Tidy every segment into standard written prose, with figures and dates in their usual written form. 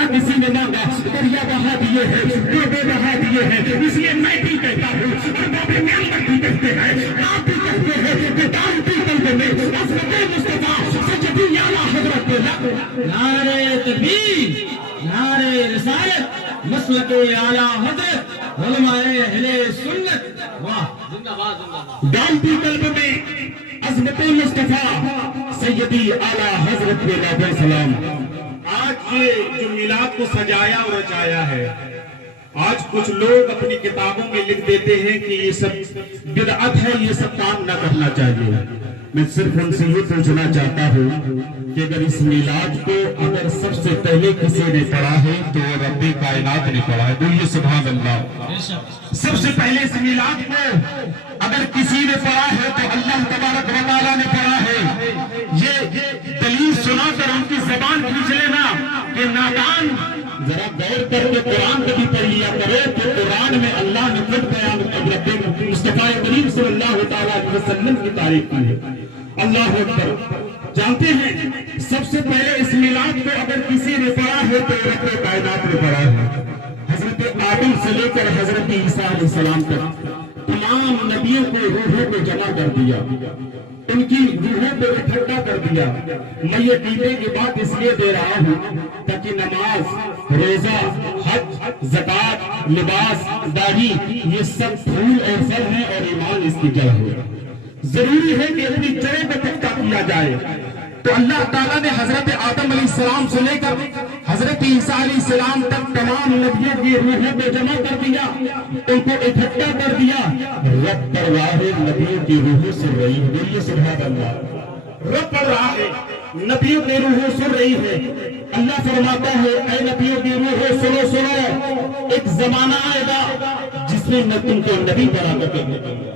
ना किसी ने मांगा, दरिया बहा दिए हैं, डूबे बहा दिए हैं। इसलिए मैं भी कहता हूँ और बाबे मियां भी कहते हैं, आप भी कहते हैं कि दाऊदी कल्ब में हज़रत मुस्तफा सैयदी आला हज़रत के नारे तकबीर, नारे रिसालत, मसलक आला हज़रत, उलमाए अहले सुन्नत, वाह जिंदाबाद जिंदाबाद। दाऊदी कल्ब में हज़रत मुस्तफा सैयदी आला हज़रत के सलाम। आज ये जो मिलाद को सजाया और रचाया है, आज कुछ लोग अपनी किताबों में लिख देते हैं कि ये सब बिदअत है, ये सब काम न करना चाहिए। मैं सिर्फ उनसे ये पूछना चाहता हूँ कि अगर इस मिलाद को अगर सबसे पहले किसी ने पढ़ा है तो रब्बे कायनात ने पढ़ा है। बोलिए सुभान अल्लाह। सबसे पहले इस मिलाद को अगर किसी ने पढ़ा है तो अल्लाह तबारक व तआला ने पढ़ा है। ये दलील सुनाकर उनकी जबान खींच लेना कि नादान, जरा गौर करके कुरान को भी पढ़ लिया करे तो कुरान में अल्लाह ने खुद बयान मुस्तफा करीम सल्लल्लाहु अलैहि वसल्लम की तारीफ की है। अल्लाह अकबर। जानते हैं सबसे पहले इस मिलाद को अगर किसी ने पढ़ा है तो रब्बे कायनात ने पढ़ा है। हजरत आदम से लेकर हजरत ईसा अलैहिस्सलाम तक तमाम नबियों को रूहों को जमा कर दिया, उनकी रूहों को इकट्ठा कर दिया। मैं ये डीपे की बात इसलिए दे रहा हूँ ताकि नमाज, रोजा, हज, ज़कात, लिबास, दाढ़ी ये सब फूल और फल हैं और ईमान इसकी जड़ है। जरूरी है कि अपनी जड़ों को पक्का किया जाए। तो अल्लाह ताला ने हजरत आदम अलैहिस्सलाम से लेकर हजरत ईसा अलैहिस्सलाम तक तमाम नबियों की रूहों को जमा कर दिया, उनको इकट्ठा कर दिया। रब परवाह नबियों की रूहों सुन रही है। बोलिए सुभान अल्लाह। रब परवाह नबियों की रूहों सुन रही है। अल्लाह फरमाता है, ऐ नबियों की रूहों सुनो सुनो, एक जमाना आएगा जिसमें मैं तुमको नबी बना कर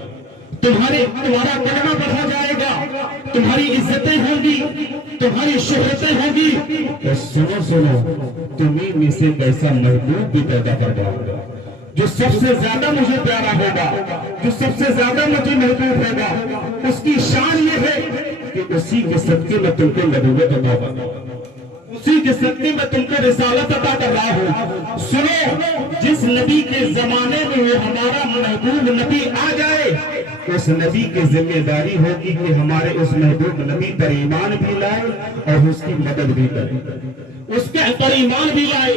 तुम्हारा कलमा बढ़ा जाएगा, तुम्हारी इज्जतें होंगी, तुम्हारी शोहरतें होंगी। तो सुनो सुनो, तुम्हीं में से कैसा महबूब भी पैदा करवाऊंगा जो सबसे ज्यादा मुझे प्यारा होगा, जो सबसे ज्यादा मुझे महबूब होगा। उसकी शान ये है कि उसी के सदके में तुमको नबूवत अता करूंगा, उसी के सदके में तुमको रिसालत अता कर रहा हूं। सुनो, जिस नबी के जमाने में वो हमारा महबूब नबी आ जाए, उस नबी की जिम्मेदारी होगी कि हमारे उस महबूब नबी पर ईमान भी लाए और उसकी मदद भी करे, उसके पर ईमान भी लाए,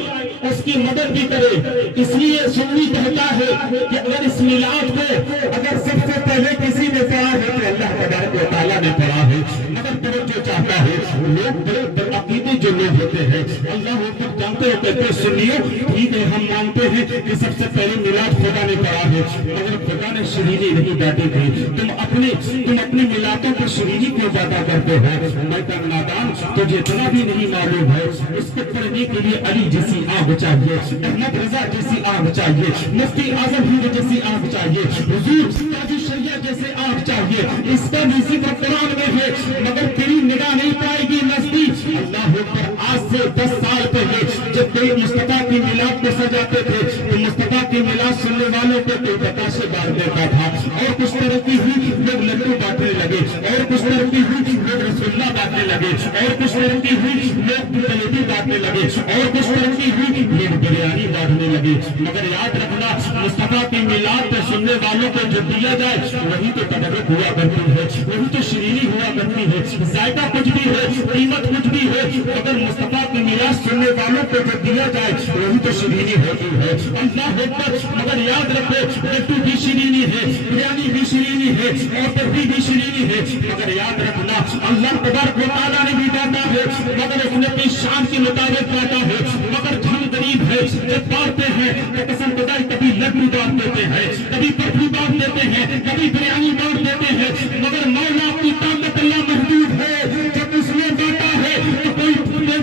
उसकी मदद भी करे। इसलिए सुन्नी कहता है कि अगर इस मिलाद को अगर सबसे पहले किसी ने पढ़ा है तो अल्लाह तबारक व तआला ने पढ़ा है। मगर तवज्जो चाहता है, लोग बड़े अकीदे जो लोग होते हैं अल्लाह ऊपर जानते हो कहते सुनिए, ठीक है हम मानते हैं कि सबसे पहले मिलाद खुदा ने पढ़ा है, मगर खुदा ने शरीरी नहीं बांटी थी। तुम अपने मिलादों पर शरीरी क्यों बांटा करते हो? मैं तो नादान, तुझे इतना भी नहीं मालूम है। इसको पढ़ने के लिए अली जैसी आग चाहिए, अहमद रजा जैसी आग चाहिए, मुफ्ती आजम हिंद जैसी आग चाहिए, हुजूर काजी शरिया जैसे आग चाहिए। इसका भी जिक्र कुरान में है, मगर तेरी निगाह नहीं पाएगी नस्ती। अल्लाह पर आज से 10 साल पहले जब कोई मुस्तफा की मिलाद को सजाते थे तो मुस्तफा की मिलाद सुनने वालों को कोई बताशे बांट देता था, और कुछ तरक्की हुई लोग लड्डू बांटने लगे, और कुछ तरक्की हुई लोग रसगुल्ला बांटने लगे, और कुछ तरक्की हुई लोग जलेबी बांटने लगे, और कुछ तरक्की हुई लोग बिरयानी बांटने लगे। मगर याद रखना, मुस्तफा की मिलाद पर सुनने वालों को जो दिया जाए वही तो तबरुक हुआ करती है, वही तो शरीरी हुआ करती है। जायका कुछ भी है, कीमत कुछ भी है, अगर मुस्तफा की मिलाद सुनने वालों को जो दिया जाए वही तो शरीरी होती है। अल्लाह अकबर। मगर याद रखो, लड्डू भी शरीरी है, बिरयानी भी शरीरी है, और तर्फी भी शरीरी है। मगर याद रखना, अल्लाह तबारक व तआला ने भी बांटा है, मगर उसने अपनी शान के मुताबिक बांटा है। मगर हम गरीब है, जब बांटते हैं तो कसम खुदा कभी लड्डू बांट देते हैं, कभी बर्फी बांट देते हैं, कभी बिरयानी बांट देते हैं। मगर मौला की ताकत अल्लाह महदूद है, जब उसने बांटा है तो कोई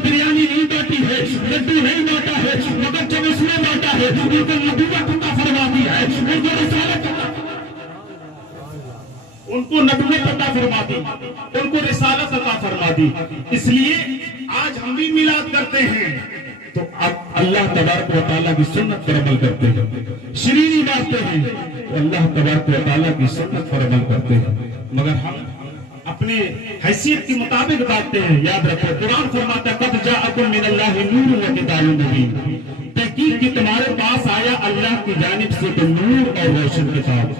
बिरयानी नहीं बांटी है, लड्डू नहीं बांटा है, मगर जब उसने बांटा है उनको नबूवत अता फरमा दी है, उनको रिसालत उनको नबूवत अता फरमा दी, उनको रिसालत अता फरमा दी। इसलिए आज हम भी मिलाद करते हैं तो अब अल्लाह तबारक व तआला की सुन्नत पर अमल करते हैं, शरीरी बांटते हैं तो अल्लाह तबारक व तआला की सुन्नत पर अमल करते हैं। मगर हम اپنے حیثیت کے مطابق باتیں ہیں. یاد رکھو قرآن فرماتا ہے قد جاءکم من اللہ نور و کتاب مبین. تحقیق کہ تمہارے پاس آیا اللہ کی جانب سے تو نور اور روشن کتاب.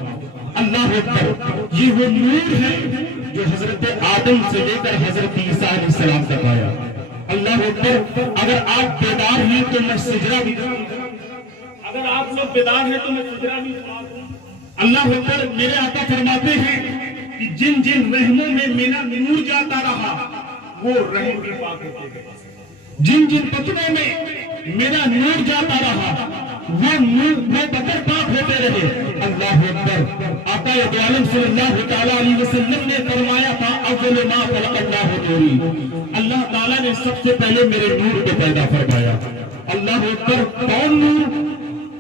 اللہ اکبر. یہ وہ نور ہے جو حضرت آدم سے لے کر حضرت عیسیٰ علیہ السلام تک آیا. اللہ اکبر. اگر آپ بیدار ہیں تو میں سجدہ بھی کروں. اگر آپ لوگ بیدار ہیں تو میں سجدہ بھی کروں. اللہ اکبر. میرے آقا فرماتے ہیں کہ جن جن رحموں میں میرا نور جاتا رہا وہ رحم بھی پاک ہوتے گئے. جن جن پتنوں میں میرا نور جاتا رہا وہ بطر پاک ہوتے رہے. اللہ اکبر. آقا دو عالم صلی اللہ تعالیٰ علیہ وسلم نے فرمایا تھا اول ما خلق اللہ نوری. اللہ تعالیٰ نے سب سے پہلے میرے نور کو پیدا فرمایا. اللہ اکبر. کون نور؟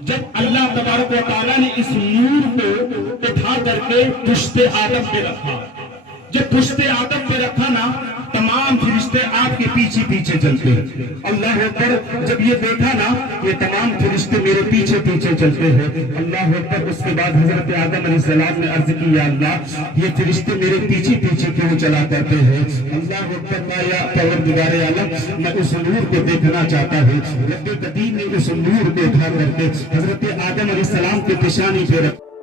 جب اللہ تبارک و تعالیٰ نے اس نور کو اٹھا کر کے پشت آدم پہ رکھا. جب پشت آدم پہ رکھا نا تمام فرشتے آپ کے پیچھے پیچھے چلتے ہیں. اللہ اکبر. جب یہ دیکھا نا یہ تمام فرشتے میرے پیچھے پیچھے چلتے ہیں. اللہ اکبر. اس کے بعد حضرت آدم علیہ السلام نے عرض کی یا اللہ یہ فرشتے میرے پیچھے پیچھے کیوں چلا کرتے ہیں؟ اللہ اکبر. یا پروردگار عالم میں اس نور کو دیکھنا چاہتا ہوں. رب قدیم نے اس نور کو اٹھا کر کے حضرت آدم علیہ السلام کے پیشانی پہ رکھا.